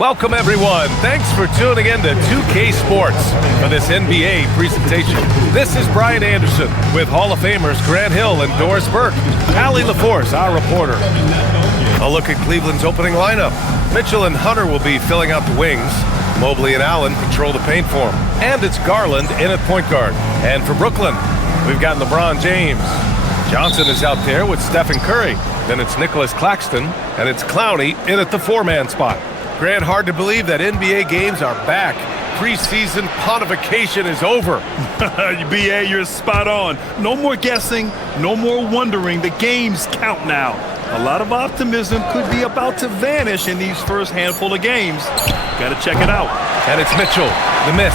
Welcome, everyone. Thanks for tuning in to 2K Sports for this NBA presentation. This is Brian Anderson with Hall of Famers Grant Hill and Doris Burke. Allie LaForce, our reporter. A look at Cleveland's opening lineup. Mitchell and Hunter will be filling out the wings. Mobley and Allen patrol the paint for him. And it's Garland in at point guard. And for Brooklyn, we've got LeBron James. Johnson is out there with Steph and Curry. Then it's Nicholas Claxton, and it's Clowney in at the four-man spot. Grant, hard to believe that NBA games are back. Preseason pontification is over. BA, you're spot on. No more guessing, no more wondering. The games count now. A lot of optimism could be about to vanish in these first handful of games. Got to check it out. And it's Mitchell, the miss.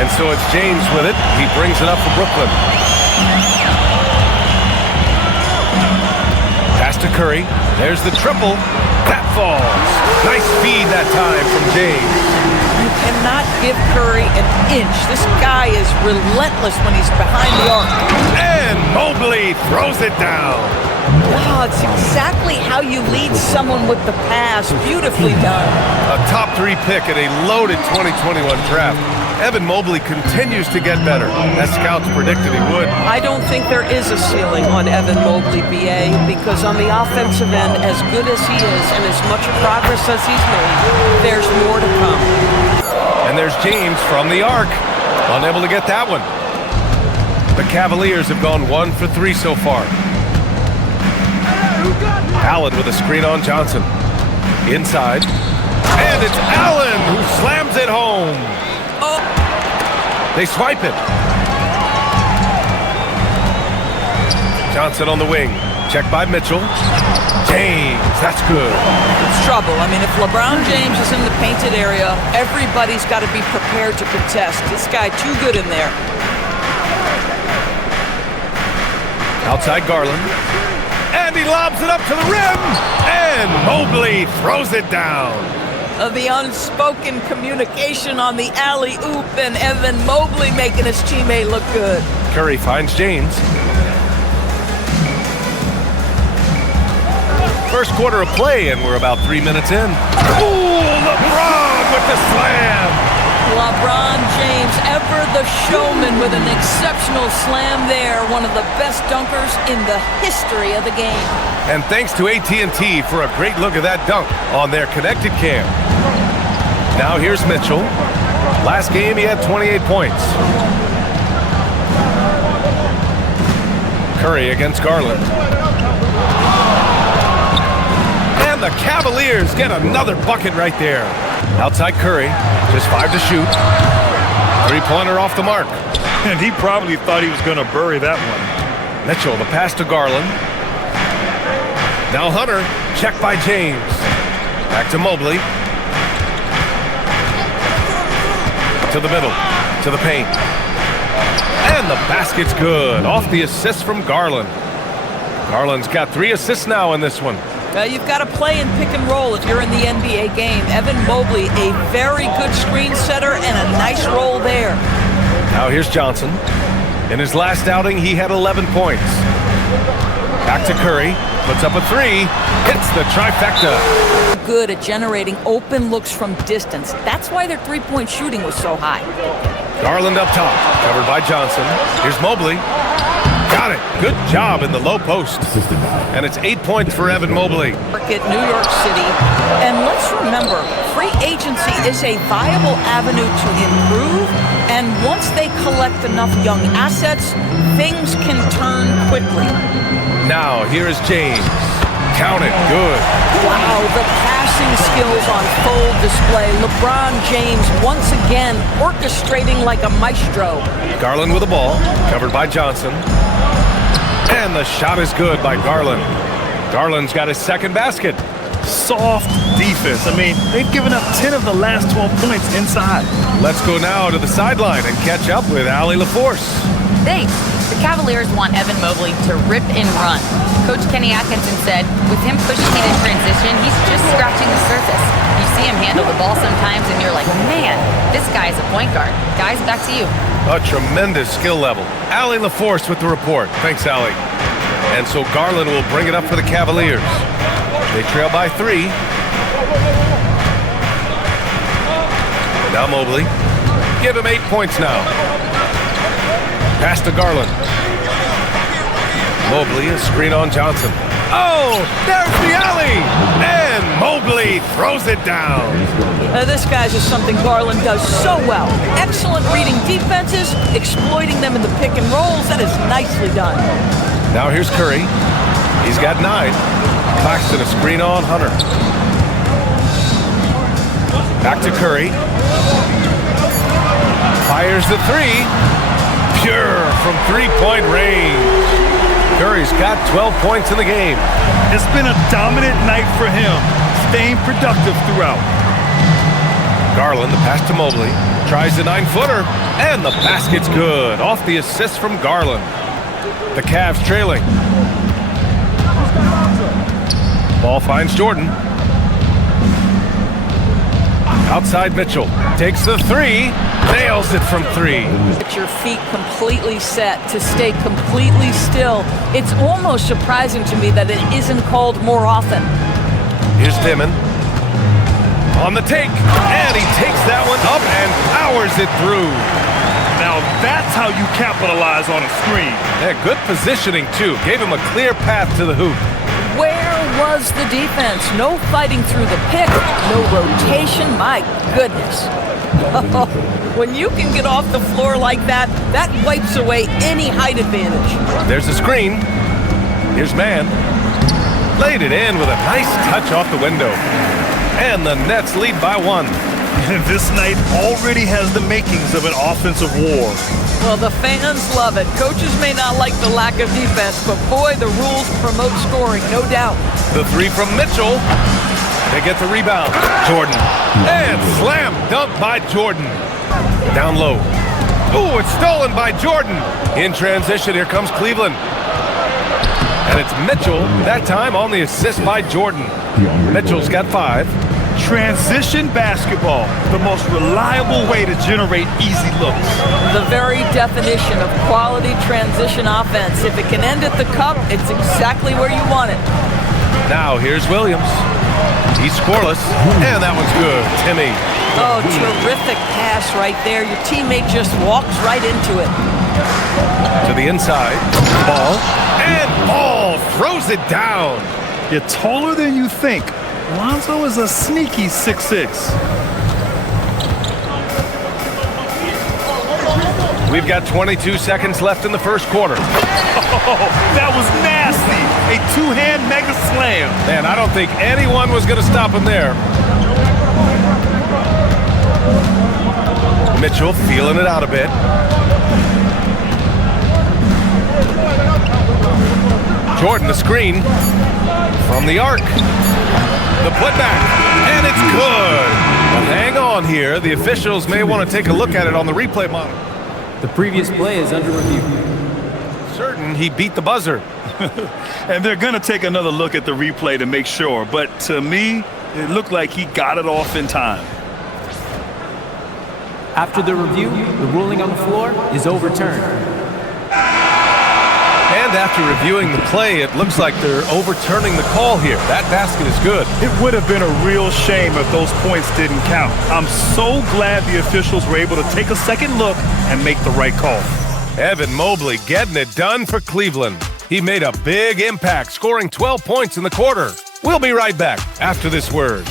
And so it's James with it. He brings it up for Brooklyn. Pass to Curry. There's the triple. That falls. Nice feed that time from James. You cannot give Curry an inch. This guy is relentless when he's behind the arc. And Mobley throws it down. Wow, it's exactly how you lead someone with the pass. Beautifully done. A top 3 pick in a loaded 2021 draft. Evan Mobley continues to get better, as scouts predicted he would. I don't think there is a ceiling on Evan Mobley, BA, because on the offensive end, as good as he is and as much progress as he's made, there's more to come. And there's James from the arc. Unable to get that one. The Cavaliers have gone 1 for 3 so far. Allen with a screen on Johnson. Inside. And it's Allen who slams it home. Oh. They swipe it. Johnson on the wing. Check by Mitchell. James, that's good. It's trouble. I mean, if LeBron James is in the painted area, everybody's got to be prepared to contest. This guy too good in there. Outside Garland. And he lobs it up to the rim. And Mobley throws it down. The unspoken communication on the alley-oop, and Evan Mobley making his teammate look good. Curry finds James. First quarter of play, and we're about 3 minutes in. Ooh, LeBron with the slam. LeBron James, ever the showman, with an exceptional slam there. One of the best dunkers in the history of the game. And thanks to AT&T for a great look at that dunk on their connected cam. Now here's Mitchell. Last game he had 28 points. Curry against Garland. And the Cavaliers get another bucket right there. Outside Curry, just 5 to shoot. 3-pointer off the mark. And he probably thought he was going to bury that one. Mitchell, the pass to Garland. Now Hunter, checked by James. Back to Mobley. To the middle, to the paint. And the basket's good. Off the assist from Garland. Garland's got 3 assists now in this one. You've got to play in pick and roll if you're in the NBA game. Evan Mobley, a very good screen setter and a nice roll there. Now here's Johnson. In his last outing, he had 11 points. Back to Curry. Puts up a 3. Hits the trifecta. Good at generating open looks from distance. That's why their three-point shooting was so high. Garland up top. Covered by Johnson. Here's Mobley. Got it. Good job in the low post. And it's 8 points for Evan Mobley. At New York City. And let's remember, free agency is a viable avenue to improve. And once they collect enough young assets, things can turn quickly. Now, here is James. Count it. Good. Wow, the passing skills on full display. LeBron James once again orchestrating like a maestro. Garland with the ball. Covered by Johnson. And the shot is good by Garland. Garland's got his second basket. Soft defense. I mean, they've given up 10 of the last 12 points inside. Let's go now to the sideline and catch up with Allie LaForce. Thanks. The Cavaliers want Evan Mobley to rip and run. Coach Kenny Atkinson said, with him pushing it in transition, he's just scratching the surface. You see him handle the ball sometimes, and you're like, man, this guy is a point guard. Guys, back to you. A tremendous skill level. Allie LaForce with the report. Thanks, Allie. And so Garland will bring it up for the Cavaliers. They trail by 3. Now Mobley. Give him 8 points now. Pass to Garland. Mobley, a screen on Johnson. Oh, there's the alley! And Mobley throws it down. This, guys, is something Garland does so well. Excellent reading defenses, exploiting them in the pick and rolls. That is nicely done. Now here's Curry. He's got 9. Claxton, a screen on Hunter. Back to Curry. Fires the 3. Pure from three-point range. Curry's got 12 points in the game. It's been a dominant night for him, staying productive throughout. Garland, the pass to Mobley. Tries the 9-footer, and the basket's good. Off the assist from Garland. The Cavs trailing. Ball finds Jordan. Outside Mitchell. Takes the 3. Nails it from 3. Get your feet completely set, to stay completely still. It's almost surprising to me that it isn't called more often. Here's Dimon. On the take. And he takes that one up and powers it through. Now that's how you capitalize on a screen. Yeah, good positioning, too. Gave him a clear path to the hoop. Where was the defense? No fighting through the pick, no rotation. My goodness. When you can get off the floor like that, that wipes away any height advantage. There's a screen. Here's Mann. Laid it in with a nice touch off the window. And the Nets lead by 1. This night already has the makings of an offensive war. Well, the fans love it. Coaches may not like the lack of defense, but boy, the rules promote scoring, no doubt. The 3 from Mitchell. They get the rebound. Jordan. And slam dunk by Jordan. Down low. Ooh, it's stolen by Jordan. In transition, here comes Cleveland. And it's Mitchell, that time on the assist by Jordan. Mitchell's got 5. Transition basketball, the most reliable way to generate easy looks. The very definition of quality transition offense. If it can end at the cup, it's exactly where you want it. Now here's Williams. He's scoreless, and that one's good. Timmy. Oh, terrific pass right there. Your teammate just walks right into it. To the inside. Ball. And Ball throws it down. You're taller than you think. Lonzo is a sneaky 6'6". We've got 22 seconds left in the first quarter. Oh, that was nasty. A two-hand mega slam. Man, I don't think anyone was going to stop him there. Mitchell feeling it out a bit. Jordan, the screen from the arc. The putback, and it's good. But hang on here. The officials may want to take a look at it on the replay monitor. The previous play is under review. Certain he beat the buzzer. And they're going to take another look at the replay to make sure. But to me, it looked like he got it off in time. After the review, the ruling on the floor is overturned. And after reviewing the play, it looks like they're overturning the call here. That basket is good. It would have been a real shame if those points didn't count. I'm so glad the officials were able to take a second look and make the right call. Evan Mobley getting it done for Cleveland. He made a big impact, scoring 12 points in the quarter. We'll be right back after this word.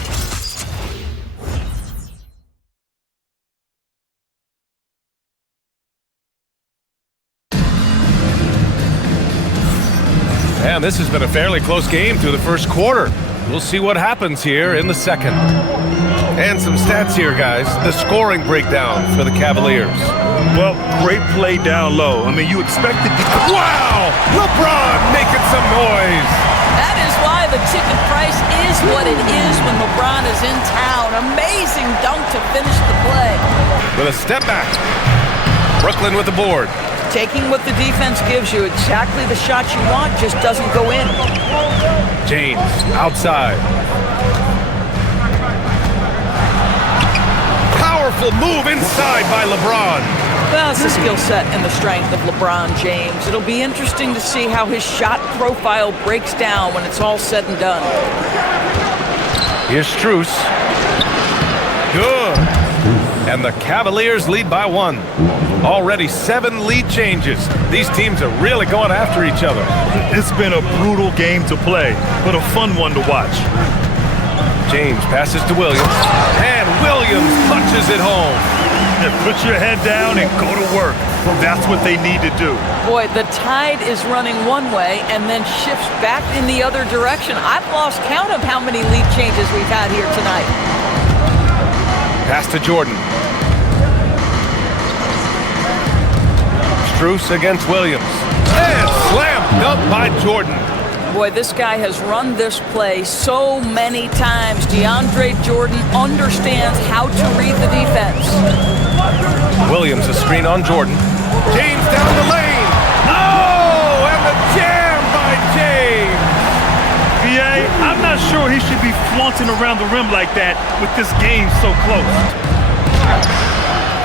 And this has been a fairly close game through the first quarter. We'll see what happens here in the second. And some stats here, guys. The scoring breakdown for the Cavaliers. Well, great play down low. I mean, you expected the... Wow! LeBron making some noise. That is why the ticket price is what it is when LeBron is in town. Amazing dunk to finish the play. With a step back. Brooklyn with the board. Taking what the defense gives you, exactly the shot you want, just doesn't go in. James outside. Powerful move inside by LeBron. Well, it's the skill set and the strength of LeBron James. It'll be interesting to see how his shot profile breaks down when it's all said and done. Here's Strus. Good. And the Cavaliers lead by 1. Already 7 lead changes. These teams are really going after each other. It's been a brutal game to play, but a fun one to watch. James passes to Williams, and Williams punches it home. And put your head down and go to work. That's what they need to do. Boy, the tide is running one way and then shifts back in the other direction. I've lost count of how many lead changes we've had here tonight. Pass to Jordan. Strus against Williams. And slam dunk by Jordan. Boy, this guy has run this play so many times. DeAndre Jordan understands how to read the defense. Williams a screen on Jordan. James down the lane. Oh, and the jam by James. VA, I'm not sure he should be flaunting around the rim like that with this game so close.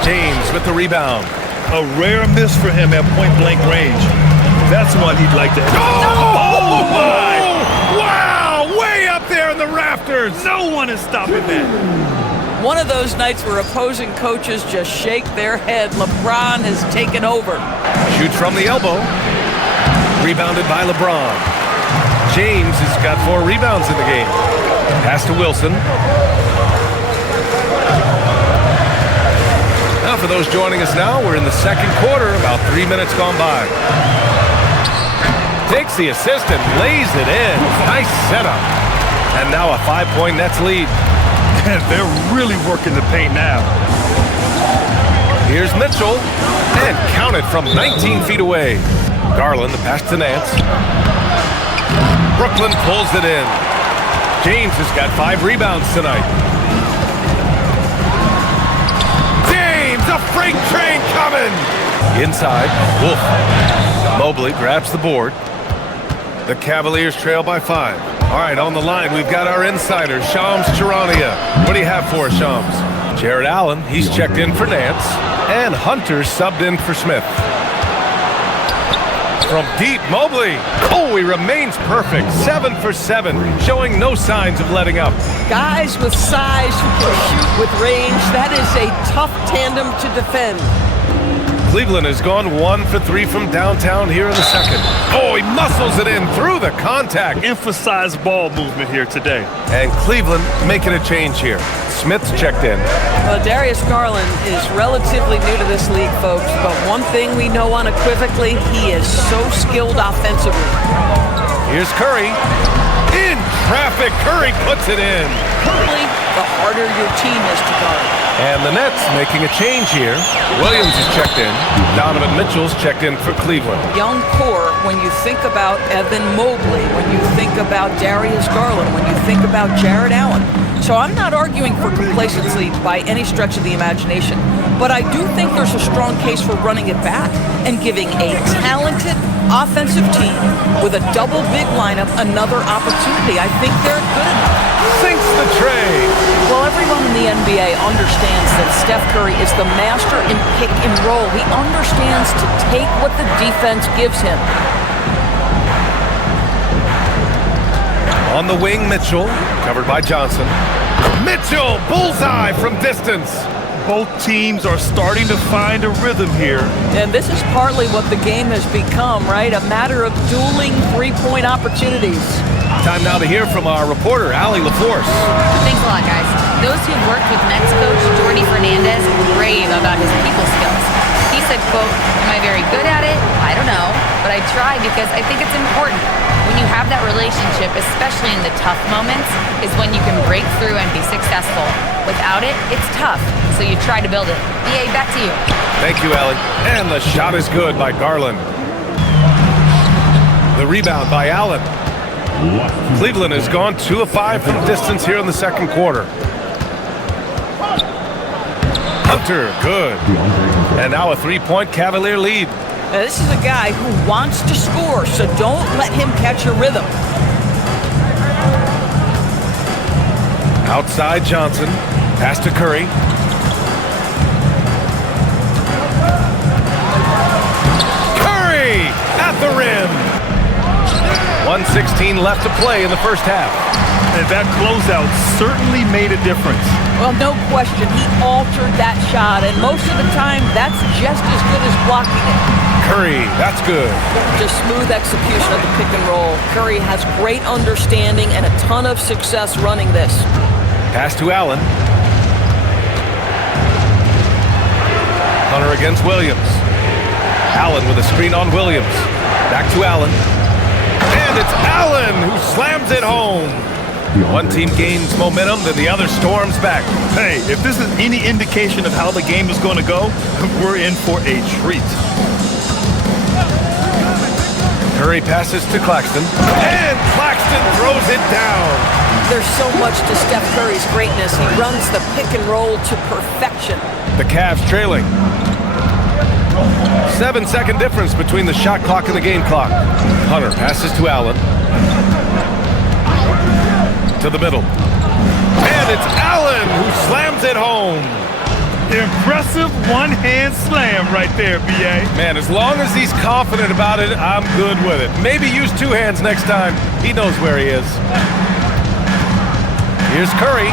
James with the rebound. A rare miss for him at point-blank range. That's one he'd like to have. Oh, my! Wow! Way up there in the rafters. No one is stopping that. One of those nights where opposing coaches just shake their head. LeBron has taken over. Shoots from the elbow. Rebounded by LeBron. James has got 4 rebounds in the game. Pass to Wilson. Now for those joining us now, we're in the second quarter, about 3 minutes gone by. Takes the assist and lays it in. Nice setup. And now a 5-point Nets lead. And they're really working the paint now. Here's Mitchell. And counted from 19 feet away. Garland, the pass to Nance. Brooklyn pulls it in. James has got 5 rebounds tonight. James, a freight train coming! Inside, Wolf. Mobley grabs the board. The Cavaliers trail by 5. All right, on the line, we've got our insider, Shams Charania. What do you have for us, Shams? Jared Allen, he's checked in for Nance. And Hunter subbed in for Smith. From deep, Mobley. Oh, he remains perfect. 7 for 7, showing no signs of letting up. Guys with size who can shoot with range, that is a tough tandem to defend. Cleveland has gone 1 for 3 from downtown here in the second. Oh, he muscles it in through the contact. Emphasize ball movement here today. And Cleveland making a change here. Smith's checked in. Well, Darius Garland is relatively new to this league, folks, but one thing we know unequivocally, he is so skilled offensively. Here's Curry. In traffic, Curry puts it in. Currently, the harder your team is to guard. And the Nets making a change here. Williams is checked in. Donovan Mitchell's checked in for Cleveland. Young core, when you think about Evan Mobley, when you think about Darius Garland, when you think about Jared Allen. So I'm not arguing for complacency by any stretch of the imagination, but I do think there's a strong case for running it back and giving a talented offensive team with a double big lineup another opportunity. I think they're good enough. Sinks the tray. Well, everyone in the NBA understands that Steph Curry is the master in pick and roll. He understands to take what the defense gives him. On the wing, Mitchell, covered by Johnson. Mitchell, bullseye from distance. Both teams are starting to find a rhythm here. And this is partly what the game has become, right? A matter of dueling three-point opportunities. Time now to hear from our reporter, Allie LaForce. Thanks a lot, guys. Those who've worked with Nets coach Jordy Fernandez rave about his people skills. He said, quote, "Am I very good at it? I don't know, but I try because I think it's important. When you have that relationship, especially in the tough moments, is when you can break through and be successful. Without it, it's tough, so you try to build it." BA, back to you. Thank you, Allie. And the shot is good by Garland. The rebound by Allen. Cleveland has gone 2 of 5 from distance here in the second quarter. Hunter, good. And now a 3-point Cavalier lead. Now, this is a guy who wants to score, so don't let him catch a rhythm. Outside Johnson. Pass to Curry. Curry at the rim. 1:16 left to play in the first half. And that closeout certainly made a difference. Well, no question, he altered that shot, and most of the time, that's just as good as blocking it. Curry, that's good. Just smooth execution of the pick and roll. Curry has great understanding and a ton of success running this. Pass to Allen. Hunter against Williams. Allen with a screen on Williams. Back to Allen. And it's Allen who slams it home. One team gains momentum, then the other storms back. Hey, if this is any indication of how the game is going to go, we're in for a treat. Curry passes to Claxton. And Claxton throws it down. There's so much to Steph Curry's greatness. He runs the pick and roll to perfection. The Cavs trailing. 7-second difference between the shot clock and the game clock. Hunter passes to Allen. To the middle. And it's Allen who slams it home. Impressive one-hand slam right there, B.A. Man, as long as he's confident about it, I'm good with it. Maybe use two hands next time. He knows where he is. Here's Curry.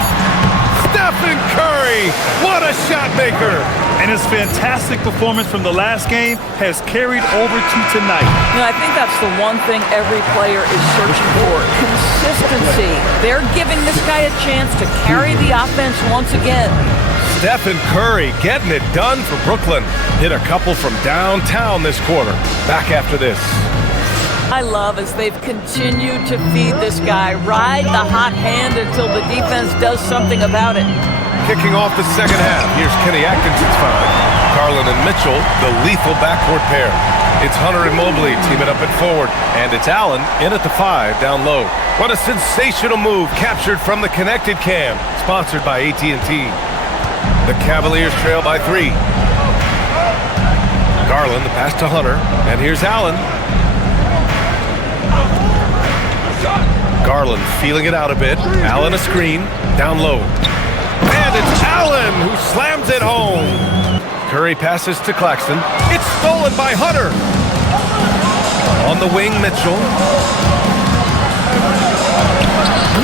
Stephen Curry! What a shot maker! And his fantastic performance from the last game has carried over to tonight. You know, I think that's the one thing every player is searching for. Consistency. They're giving this guy a chance to carry the offense once again. Stephen Curry getting it done for Brooklyn. Hit a couple from downtown this quarter. Back after this. I love as they've continued to feed this guy. Ride the hot hand until the defense does something about it. Kicking off the second half. Here's Kenny Atkinson's five. Garland and Mitchell, the lethal backcourt pair. It's Hunter and Mobley teaming up at forward. And it's Allen in at the 5 down low. What a sensational move captured from the connected cam. Sponsored by AT&T. The Cavaliers trail by 3. Garland, the pass to Hunter. And here's Allen. Garland feeling it out a bit. Allen a screen. Down low. And it's Allen who slams it home. Curry passes to Claxton. It's stolen by Hunter. On the wing, Mitchell.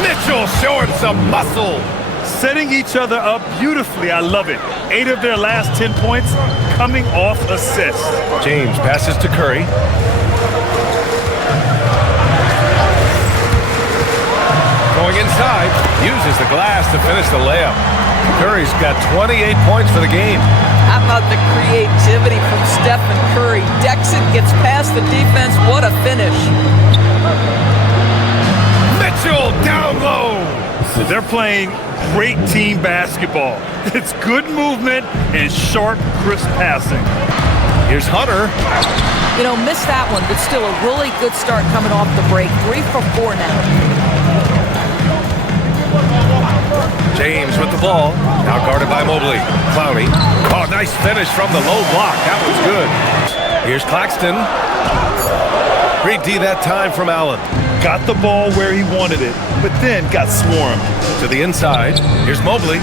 Mitchell showing some muscle. Setting each other up beautifully. I love it. 8 of their last 10 points coming off assists. James passes to Curry. Going inside, uses the glass to finish the layup. Curry's got 28 points for the game. How about the creativity from Steph and Curry? Dexon gets past the defense. What a finish. Mitchell down low. They're playing great team basketball. It's good movement and sharp, crisp passing. Here's Hunter. You know, missed that one, but still a really good start coming off the break. 3 for 4 now. James with the ball. Now guarded by Mobley. Clowney. Oh, nice finish from the low block. That was good. Here's Claxton. Great D that time from Allen. Got the ball where he wanted it, but then got swarmed. To the inside. Here's Mobley.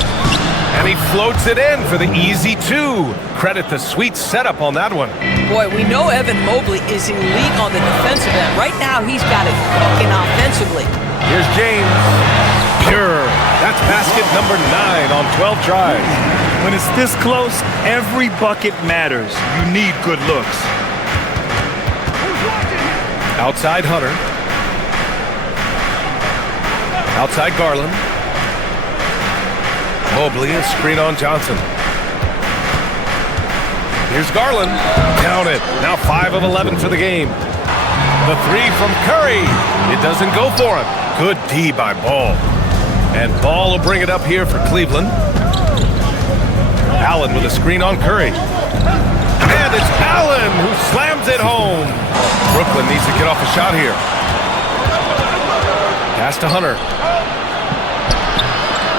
And he floats it in for the easy 2. Credit the sweet setup on that one. Boy, we know Evan Mobley is elite on the defensive end. Right now, he's got it cooking offensively. Here's James. Pure. That's basket number 9 on 12 tries. When it's this close, every bucket matters. You need good looks. Outside Hunter. Outside Garland. Mobley, a screen on Johnson. Here's Garland. Count it. Now 5 of 11 for the game. The 3 from Curry. It doesn't go for him. Good D by Ball. And Ball will bring it up here for Cleveland. Allen with a screen on Curry. And it's Allen who slams it home. Brooklyn needs to get off a shot here. Pass to Hunter.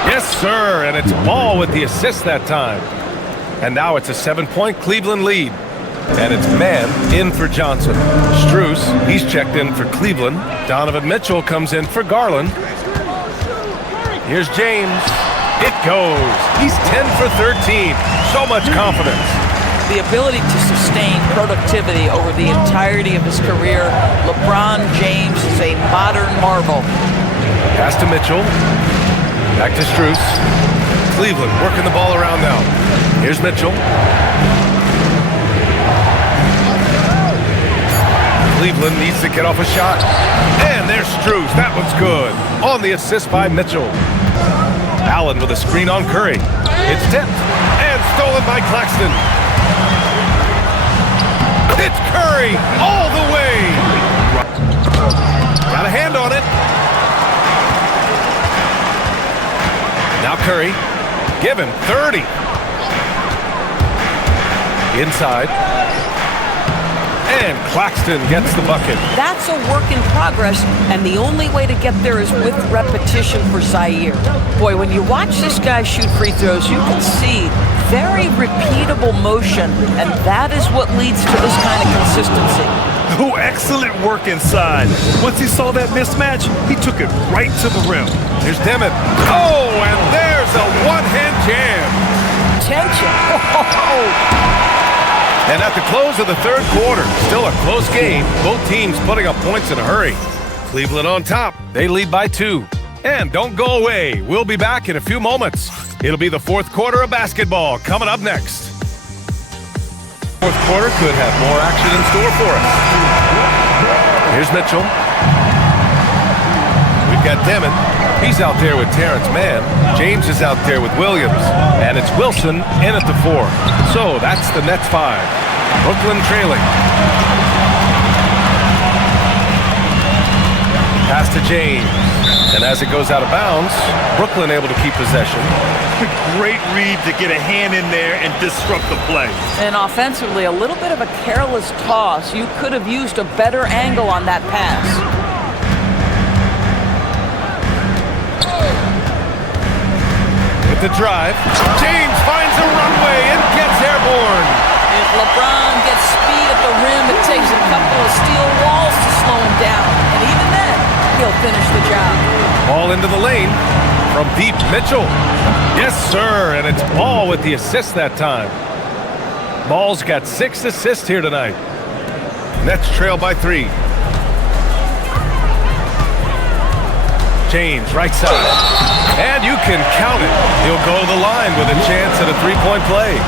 Yes, sir, and it's Ball with the assist that time. And now it's a 7-point Cleveland lead. And it's man in for Johnson. Strus, he's checked in for Cleveland. Donovan Mitchell comes in for Garland. Here's James. It goes. He's 10 for 13. So much confidence. the ability to sustain productivity over the entirety of his career, LeBron James is a modern marvel. Pass to Mitchell. Back to Strus. Cleveland working the ball around now. Here's Mitchell. Cleveland needs to get off a shot. And there's Strus. That one's good. On the assist by Mitchell. Allen with a screen on Curry. It's tipped and stolen by Claxton. It's Curry all the way. Got a hand on it. Now Curry. Give him 30. Inside. And Claxton gets the bucket. That's a work in progress, and the only way to get there is with repetition for Zaire. Boy, when you watch this guy shoot free throws, you can see very repeatable motion, and that is what leads to this kind of consistency. Oh, excellent work inside. Once he saw that mismatch, he took it right to the rim. Here's Demet. Oh, and there's a one-hand jam. Attention. And at the close of the third quarter, still a close game. Both teams putting up points in a hurry. Cleveland on top. They lead by 2. And don't go away. We'll be back in a few moments. It'll be the fourth quarter of basketball coming up next. Fourth quarter could have more action in store for us. Here's Mitchell. We've got Demet. He's out there with Terrence Mann. James is out there with Williams. And it's Wilson in at the 4. So that's the Nets 5. Brooklyn trailing. Pass to James. And as it goes out of bounds, Brooklyn able to keep possession. Great read to get a hand in there and disrupt the play. And offensively, a little bit of a careless toss. You could have used a better angle on that pass. With the drive, James finds a runway and gets airborne. If LeBron gets speed at the rim, it takes a couple of steel walls to slow him down. And even then, he'll finish the job. Ball into the lane from deep Mitchell. Yes, sir, and it's Ball with the assist that time. Ball's got 6 assists here tonight. Nets trail by 3. James, right side. And you can count it. He'll go to the line with a chance at a three-point play.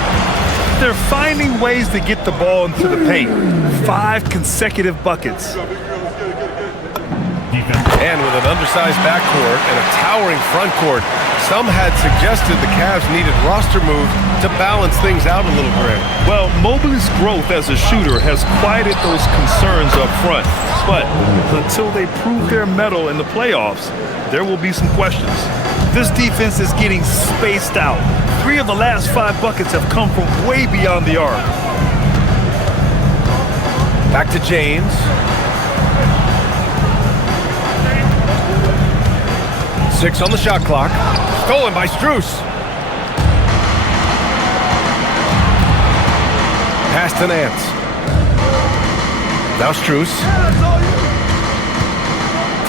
They're finding ways to get the ball into the paint. 5 consecutive buckets. And with an undersized backcourt and a towering front court, some had suggested the Cavs needed roster moves to balance things out a little bit. Well, Mobley's growth as a shooter has quieted those concerns up front. But until they prove their mettle in the playoffs, there will be some questions. This defense is getting spaced out. 3 of the last 5 buckets have come from way beyond the arc. Back to James. Six on the shot clock. Stolen by Strus. Pass to Nance. Now Strus.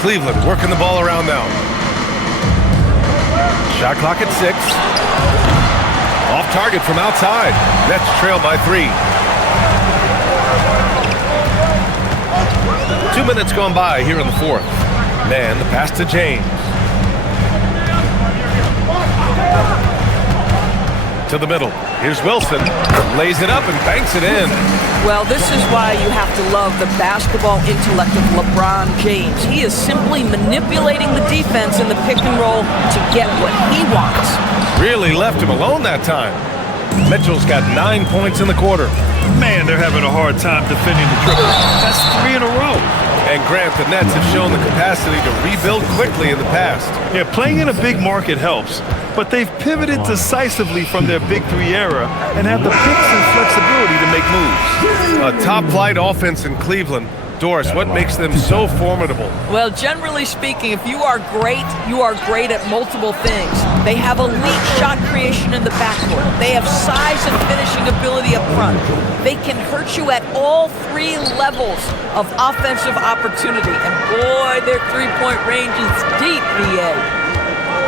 Cleveland working the ball around now. Shot clock at 6. Off target from outside. Nets trail by 3. 2 minutes gone by here in the fourth. Man, the pass to James. To the middle. Here's Wilson. Lays it up and banks it in. Well, this is why you have to love the basketball intellect of LeBron James. He is simply manipulating the defense in the pick and roll to get what he wants. Really left him alone that time. Mitchell's got 9 points in the quarter. Man, they're having a hard time defending the triple. That's 3 in a row. And Grant, the Nets have shown the capacity to rebuild quickly in the past. Yeah, playing in a big market helps, but they've pivoted decisively from their Big 3 era and have the picks and flexibility to make moves. A top-flight offense in Cleveland. Doris, what makes them so formidable? Well, generally speaking, if you are great at multiple things. They have elite shot creation in the backcourt. They have size and finishing ability up front. They can hurt you at all 3 levels of offensive opportunity. And boy, their three-point range is deep, BA.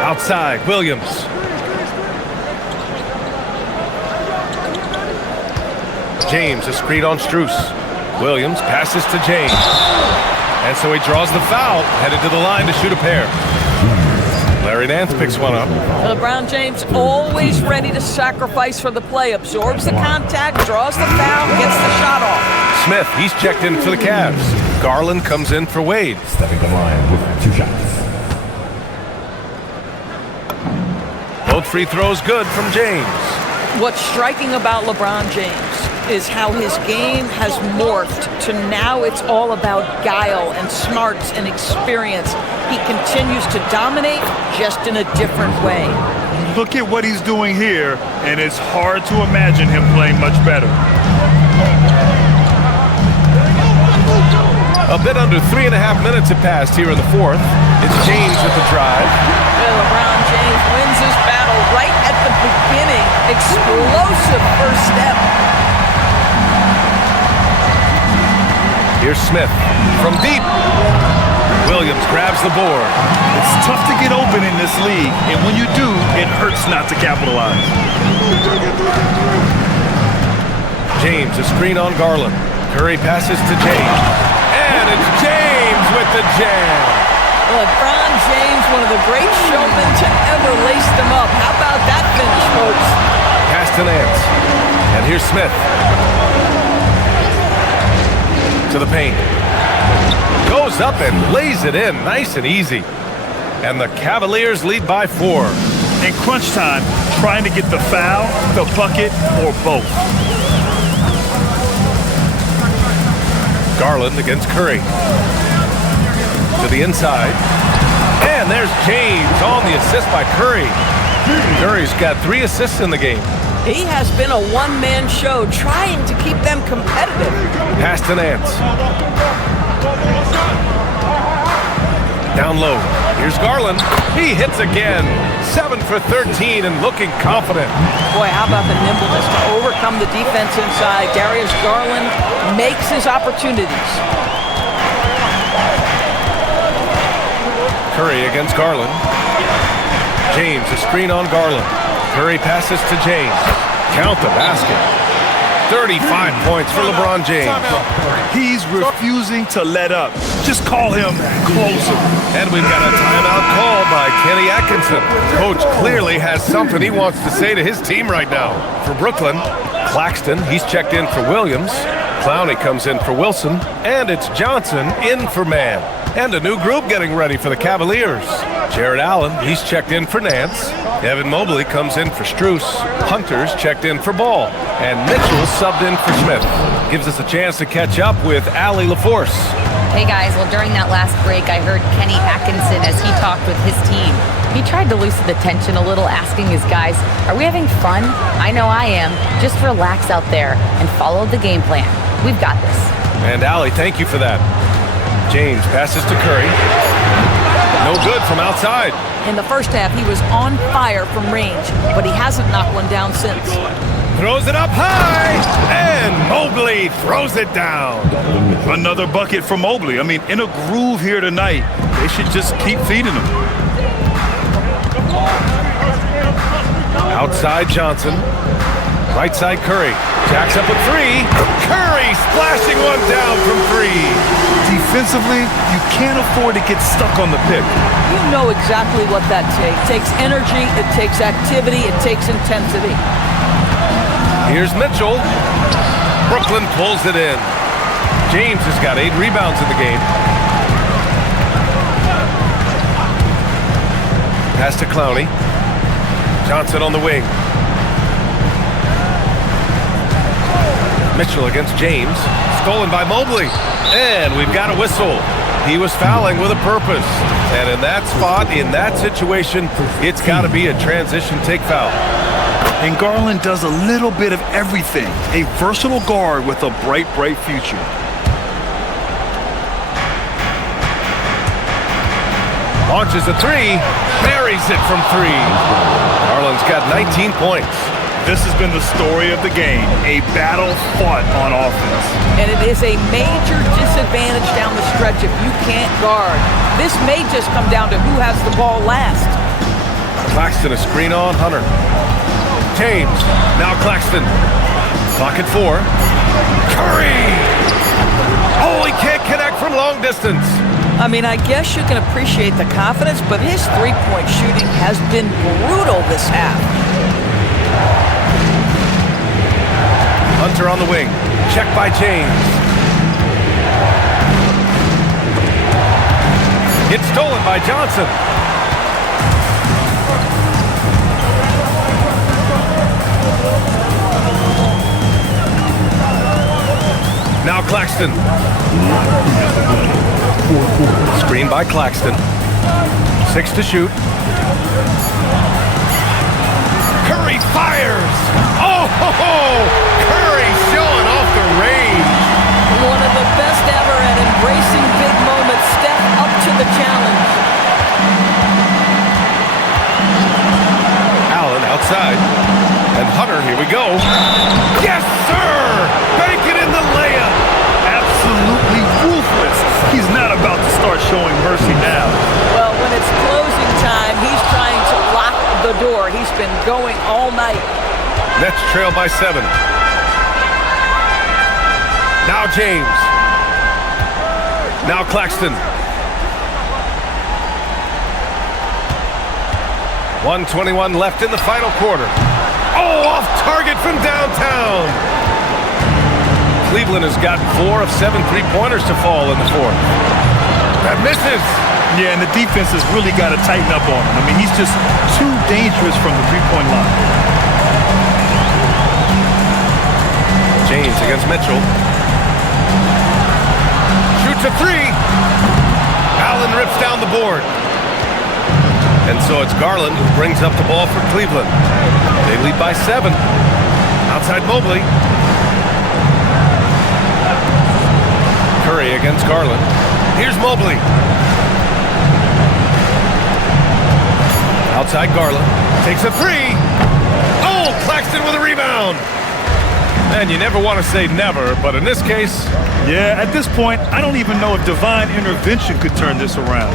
Outside, Williams. James, a screen on Strus. Williams passes to James. And so he draws the foul, headed to the line to shoot a pair. Larry Nance picks one up. LeBron James always ready to sacrifice for the play. Absorbs the contact, draws the foul, gets the shot off. Smith, he's checked in for the Cavs. Garland comes in for Wade. Stepping the line with 2 shots. Both free throws good from James. What's striking about LeBron James is how his game has morphed to now it's all about guile and smarts and experience. He continues to dominate, just in a different way. Look at what he's doing here, and it's hard to imagine him playing much better. A bit under 3.5 minutes have passed here in the fourth. It's James with the drive. LeBron James wins this battle right at the beginning. Explosive first step. Here's Smith from deep. Williams grabs the board. It's tough to get open in this league, and when you do, it hurts not to capitalize. James, a screen on Garland. Curry passes to James. And it's James with the jam. LeBron James, one of the great showmen to ever lace them up. How about that finish, folks? Pass to Nance. And here's Smith. To the paint. Goes up and lays it in nice and easy. And the Cavaliers lead by 4. In crunch time, trying to get the foul, the bucket, or both. Garland against Curry. To the inside. And there's James on the assist by Curry. Curry's got 3 assists in the game. He has been a one-man show trying to keep them competitive. Pass to Nance. Down low. Here's Garland. He hits again. 7 for 13 and looking confident. Boy, how about the nimbleness to overcome the defense inside. Darius Garland makes his opportunities. Curry against Garland. James, a screen on Garland. Curry passes to James. Count the basket. 35 points for LeBron James. He's refusing to let up. Just call him closer. And we've got a timeout call by Kenny Atkinson. Coach clearly has something he wants to say to his team right now. For Brooklyn, Claxton, he's checked in for Williams. Clowney comes in for Wilson. And it's Johnson in for Mann. And a new group getting ready for the Cavaliers. Jared Allen, he's checked in for Nance. Evan Mobley comes in for Strus. Hunter's checked in for Ball. And Mitchell subbed in for Smith. Gives us a chance to catch up with Allie LaForce. Hey guys, well during that last break I heard Kenny Atkinson as he talked with his team. He tried to loosen the tension a little, asking his guys, are we having fun? I know I am. Just relax out there and follow the game plan. We've got this. And Allie, thank you for that. James passes to Curry. No good from outside. In the first half, he was on fire from range, but he hasn't knocked one down since. Throws it up high, and Mobley throws it down. Another bucket for Mobley. I mean, in a groove here tonight. They should just keep feeding him. Outside Johnson. Right side Curry. Jacks up a 3. Curry splashing one down from 3. Defensively, you can't afford to get stuck on the pick. You know exactly what that takes. It takes energy, it takes activity, it takes intensity. Here's Mitchell. Brooklyn pulls it in. James has got 8 rebounds in the game. Pass to Clowney. Johnson on the wing. Mitchell against James. Stolen by Mobley. And we've got a whistle. He was fouling with a purpose. And in that spot, in that situation, it's got to be a transition take foul. And Garland does a little bit of everything. A versatile guard with a bright, bright future. Launches a 3. Buries it from 3. Garland's got 19 points. This has been the story of the game, a battle fought on offense. And it is a major disadvantage down the stretch if you can't guard. This may just come down to who has the ball last. Claxton a screen on Hunter. James, now Claxton. Clock at 4. Curry! Oh, he can't connect from long distance. I mean, I guess you can appreciate the confidence, but his three-point shooting has been brutal this half. Hunter on the wing. Check by James. It's stolen by Johnson. Now Claxton. Screen by Claxton. 6 to shoot. Curry fires. Oh, ho, ho. Curry showing off the range. One of the best ever at embracing big moments. Steph up to the challenge. Allen outside. And Hunter, here we go. Yes, sir! Bacon in the layup. Absolutely ruthless. He's not about to start showing mercy now. Well, when it's closing time, he's trying to lock the door. He's been going all night. Nets trail by 7. Now James. Now Claxton. 1:21 left in the final quarter. Oh, off target from downtown. Cleveland has gotten 4 of 7 three-pointers to fall in the fourth. That misses. Yeah, and the defense has really got to tighten up on him. I mean, he's just too dangerous from the three-point line. James against Mitchell. Shoots a 3. Allen rips down the board. And so it's Garland who brings up the ball for Cleveland. They lead by 7. Outside Mobley. Curry against Garland. Here's Mobley. Outside Garland. Takes a 3. Oh, Claxton with a rebound. And you never want to say never, but in this case... Yeah, at this point, I don't even know if divine intervention could turn this around.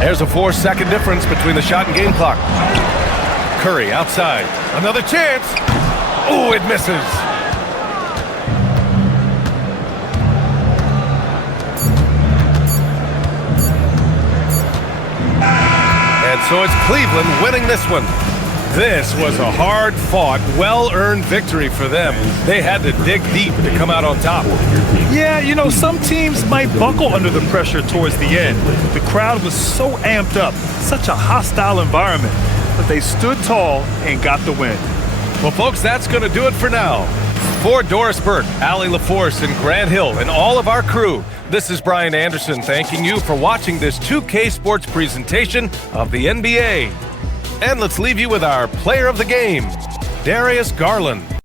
There's a 4-second difference between the shot and game clock. Curry outside. Another chance. Oh, it misses. And so it's Cleveland winning this one. This was a hard-fought, well-earned victory for them. They had to dig deep to come out on top. Yeah, you know, some teams might buckle under the pressure towards the end. The crowd was so amped up, such a hostile environment, but they stood tall and got the win. Well, folks, that's going to do it for now. For Doris Burke, Allie LaForce, and Grant Hill, and all of our crew, this is Brian Anderson thanking you for watching this 2K Sports presentation of the NBA. And let's leave you with our player of the game, Darius Garland.